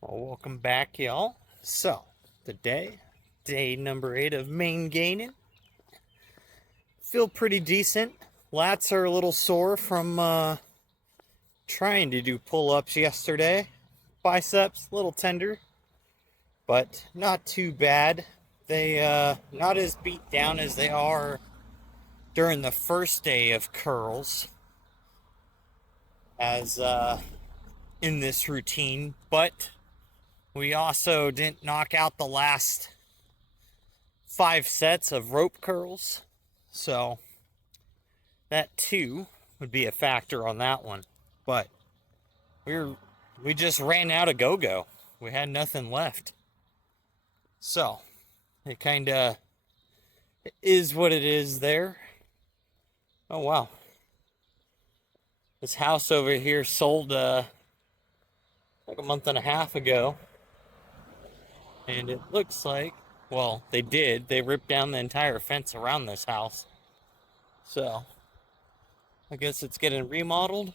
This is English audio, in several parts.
Well, welcome back, y'all. So, day number 8 of main gaining. Feel pretty decent. Lats are a little sore from trying to do pull-ups yesterday. Biceps, a little tender, but not too bad. They not as beat down as they are during the first day of curls as in this routine, but we also didn't knock out the last 5 sets of rope curls, so that too would be a factor on that one. But we just ran out of go-go. We had nothing left, so it kind of is what it is there. Oh wow, this house over here sold like a month and a half ago, and it looks like, well, they ripped down the entire fence around this house, so I guess it's getting remodeled,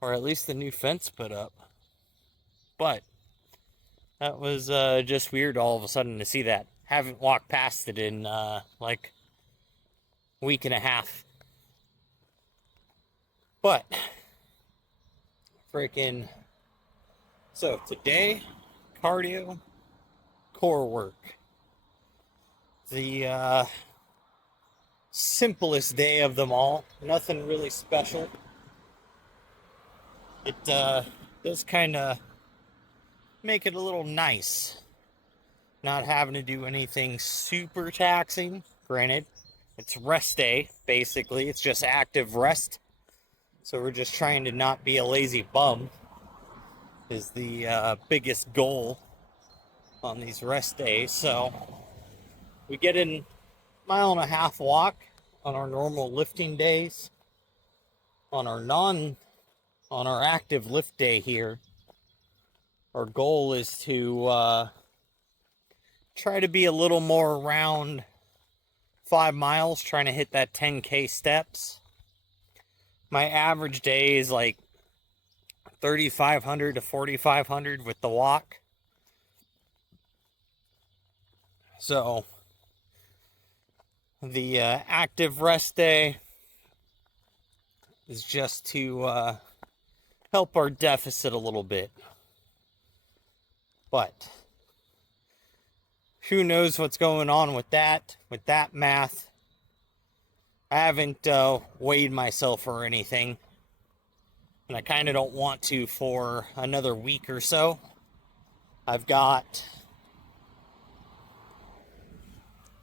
or at least the new fence put up. But that was just weird all of a sudden to see that. Haven't walked past it in like a week and a half. But freaking, so today, cardio, core work. The simplest day of them all. Nothing really special. It does kind of make it a little nice not having to do anything super taxing. Granted, it's rest day, basically. It's just active rest. So we're just trying to not be a lazy bum is the biggest goal on these rest days. So we get in 1.5 mile walk on our normal lifting days. On our active lift day here, our goal is to try to be a little more around 5 miles, trying to hit that 10K steps. My average day is like 3,500 to 4,500 with the walk. So the active rest day is just to help our deficit a little bit. But who knows what's going on with that math. I haven't weighed myself or anything, and I kind of don't want to for another week or so. I've got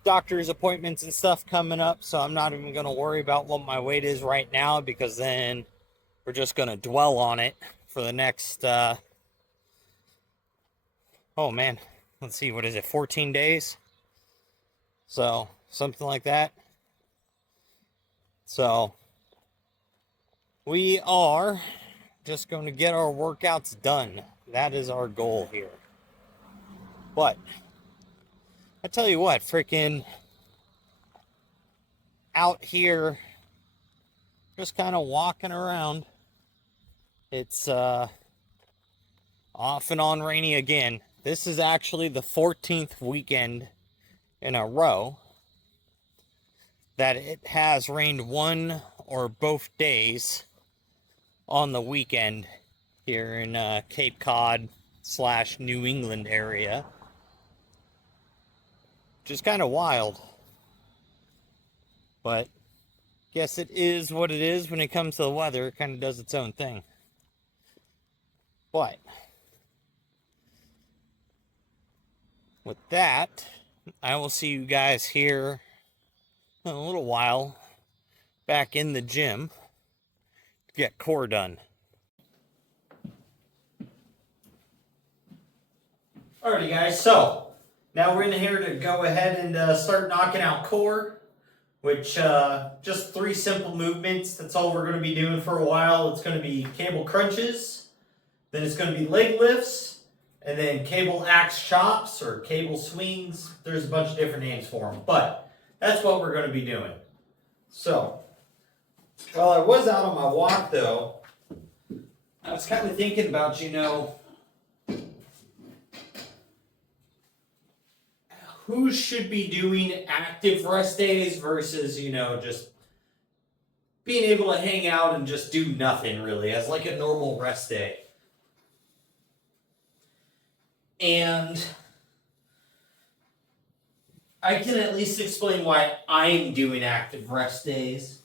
doctor's appointments and stuff coming up, so I'm not even going to worry about what my weight is right now, because then we're just going to dwell on it for the next oh man, let's see, what is it, 14 days? So something like that. So we are just going to get our workouts done. That is our goal here. But I tell you what, freaking out here, just kind of walking around. It's off and on rainy again. This is actually the 14th weekend in a row that it has rained one or both days on the weekend here in Cape Cod / New England area. Which is kind of wild. But guess it is what it is when it comes to the weather. It kind of does its own thing. But with that, I will see you guys here in a little while back in the gym to get core done. Alrighty guys, so now we're in here to go ahead and start knocking out core, which just 3 simple movements. That's all we're going to be doing for a while. It's going to be cable crunches, then it's going to be leg lifts, and then cable axe chops or cable swings. There's a bunch of different names for them, but that's what we're going to be doing. So, while I was out on my walk though, I was kind of thinking about, who should be doing active rest days versus, just being able to hang out and just do nothing really as like a normal rest day. And I can at least explain why I'm doing active rest days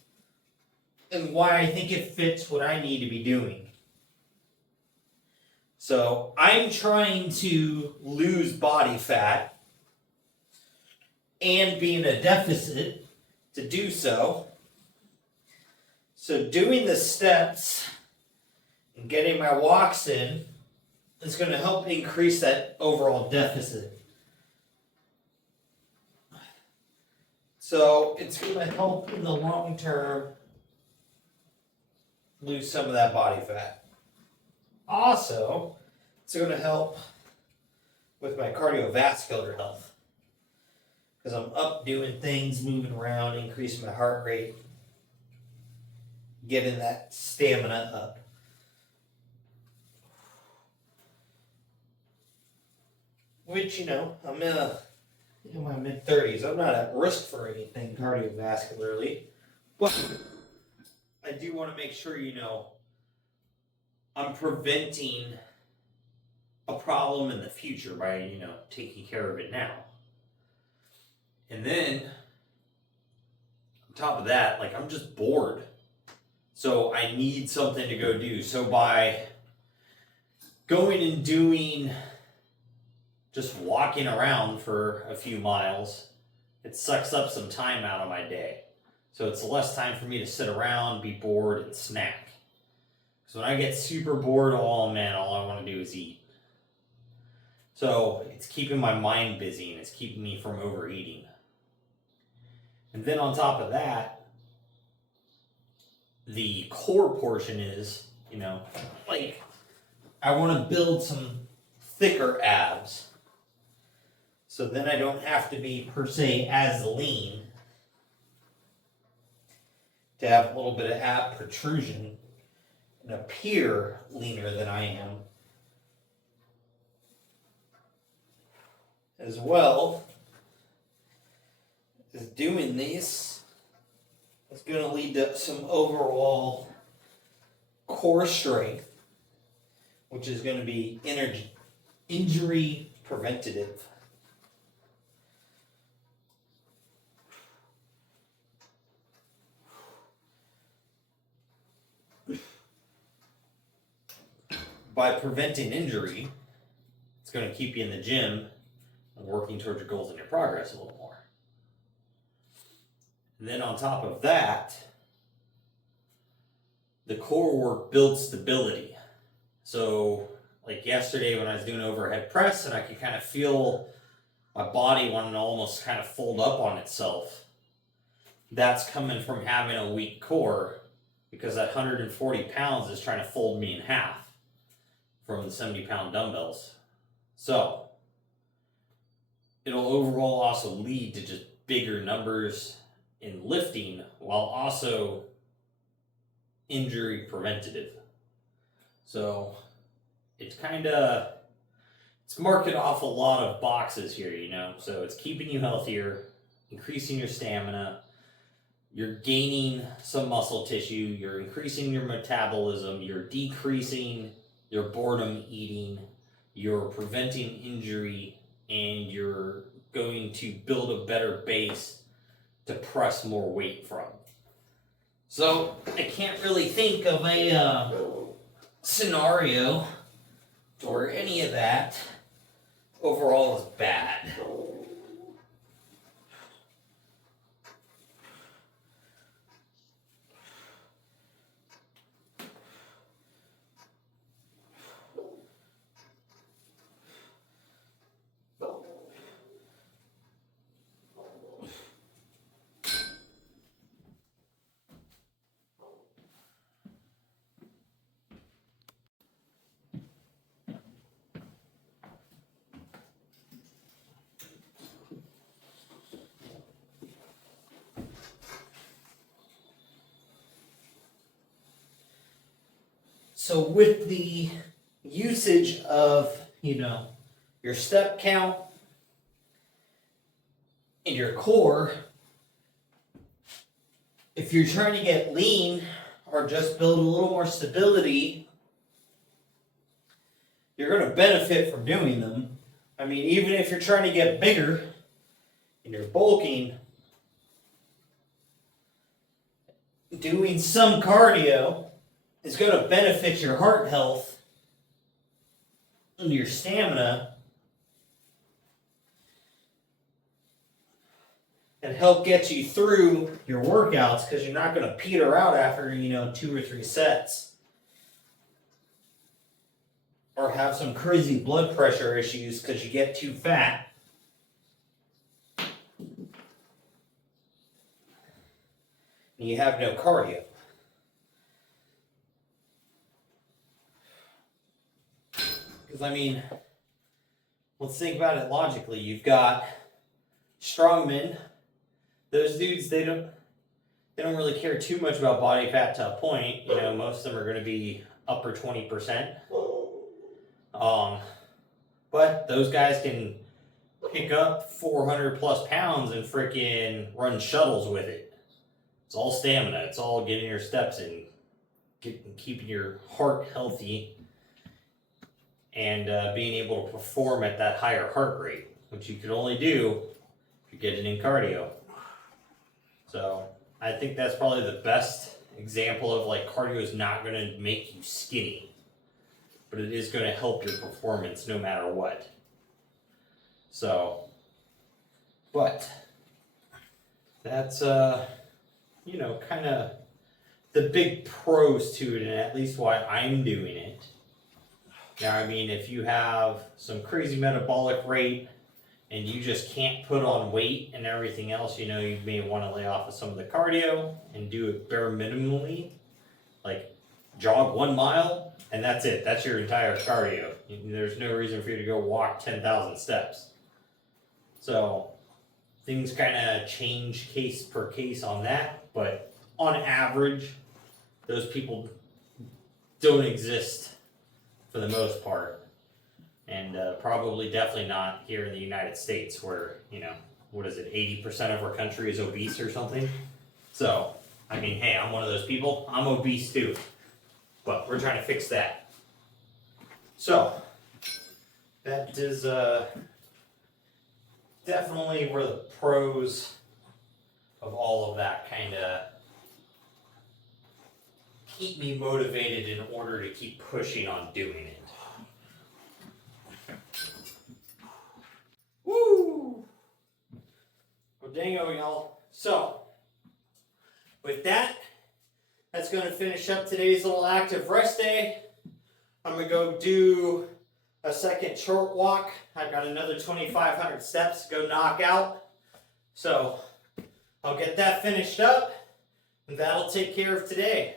and why I think it fits what I need to be doing. So I'm trying to lose body fat and be in a deficit to do so. So doing the steps and getting my walks in is going to help increase that overall deficit. So it's going to help in the long term lose some of that body fat. Also, it's going to help with my cardiovascular health because I'm up doing things, moving around, increasing my heart rate, getting that stamina up. Which, I'm in my mid-30s. I'm not at risk for anything cardiovascularly, but I do want to make sure I'm preventing a problem in the future by, taking care of it now. And then, on top of that, I'm just bored. So I need something to go do. So by going and doing, just walking around for a few miles, it sucks up some time out of my day. So it's less time for me to sit around, be bored, and snack. So when I get super bored, all I want to do is eat. So it's keeping my mind busy and it's keeping me from overeating. And then on top of that, the core portion is, I want to build some thicker abs. So then I don't have to be per se as lean to have a little bit of ab protrusion and appear leaner than I am. As well as doing these, it's going to lead to some overall core strength, which is going to be injury preventative. By preventing injury, it's going to keep you in the gym and working towards your goals and your progress a little more. And then on top of that, the core work builds stability. So like yesterday when I was doing overhead press and I could kind of feel my body wanting to almost kind of fold up on itself. That's coming from having a weak core because that 140 pounds is trying to fold me in half from the 70-pound dumbbells. So it'll overall also lead to just bigger numbers in lifting while also injury preventative. So it's marking off a lot of boxes here, so it's keeping you healthier, increasing your stamina, you're gaining some muscle tissue, you're increasing your metabolism, you're decreasing your boredom eating, you're preventing injury, and you're going to build a better base to press more weight from. So I can't really think of a scenario where any of that overall is bad. So with the usage of, your step count in your core, if you're trying to get lean or just build a little more stability, you're going to benefit from doing them. I mean, even if you're trying to get bigger and you're bulking, doing some cardio is going to benefit your heart health and your stamina and help get you through your workouts, because you're not going to peter out after 2 or 3 sets or have some crazy blood pressure issues because you get too fat. And you have no cardio. Because I mean, let's think about it logically. You've got strongmen. Those dudes, they don't really care too much about body fat to a point. Most of them are going to be upper 20%. But those guys can pick up 400 plus pounds and freaking run shuttles with it. It's all stamina. It's all getting your steps in, keeping your heart healthy, and being able to perform at that higher heart rate, which you can only do if you're getting in cardio. So I think that's probably the best example of like cardio is not going to make you skinny, but it is going to help your performance no matter what. So, but that's kind of the big pros to it, and at least why I'm doing it. Now, I mean, if you have some crazy metabolic rate and you just can't put on weight and everything else, you may want to lay off of some of the cardio and do it bare minimally, like jog 1 mile, and that's it. That's your entire cardio. There's no reason for you to go walk 10,000 steps. So things kind of change case per case on that, but on average, those people don't exist for the most part. And probably definitely not here in the United States where, 80% of our country is obese or something. So, I mean, hey, I'm one of those people. I'm obese too. But we're trying to fix that. So, that is definitely where the pros of all of that kind of keep me motivated in order to keep pushing on doing it. Woo! Well, dango, y'all. So, with that, that's going to finish up today's little active rest day. I'm going to go do a second short walk. I've got another 2,500 steps to go knock out. So, I'll get that finished up, and that'll take care of today.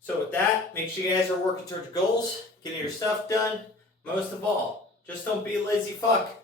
So with that, make sure you guys are working towards your goals, getting your stuff done. Most of all, just don't be a lazy fuck.